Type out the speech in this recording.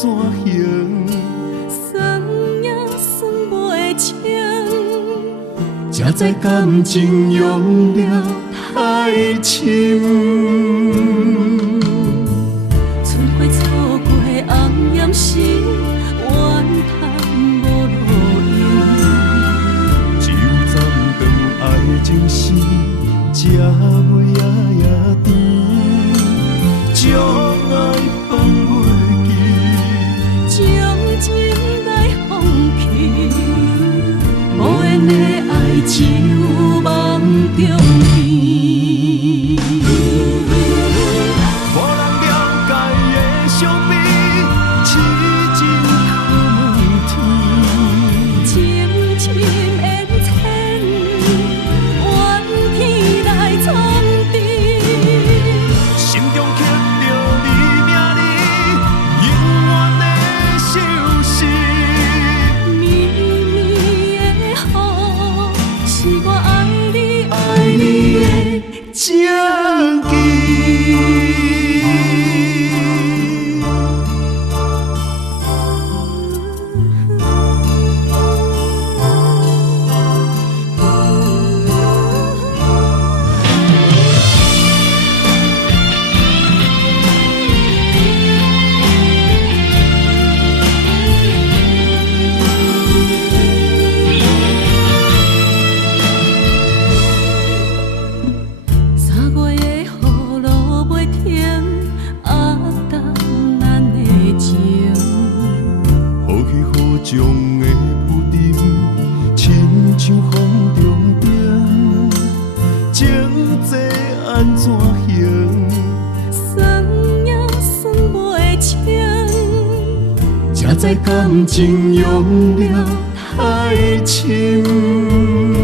怎行？算也算袂清，才知感情用了太深。春花错过红艳时，怨叹无路用。只有斩断爱情丝，才袂夜夜甜。将爱放袂记，将情来放弃，无缘的爱只有梦中见。无人了解的伤悲，痴情靠问天。深深缘浅，怨天来冲地。心中刻着你名字，永远的相思。绵绵的雨，是我爱你的情记。三月的雨落袂停，压淡咱的情。好气好将的浮沉，亲像风中灯。情债安怎行？算也算袂清，才知感情用了太深。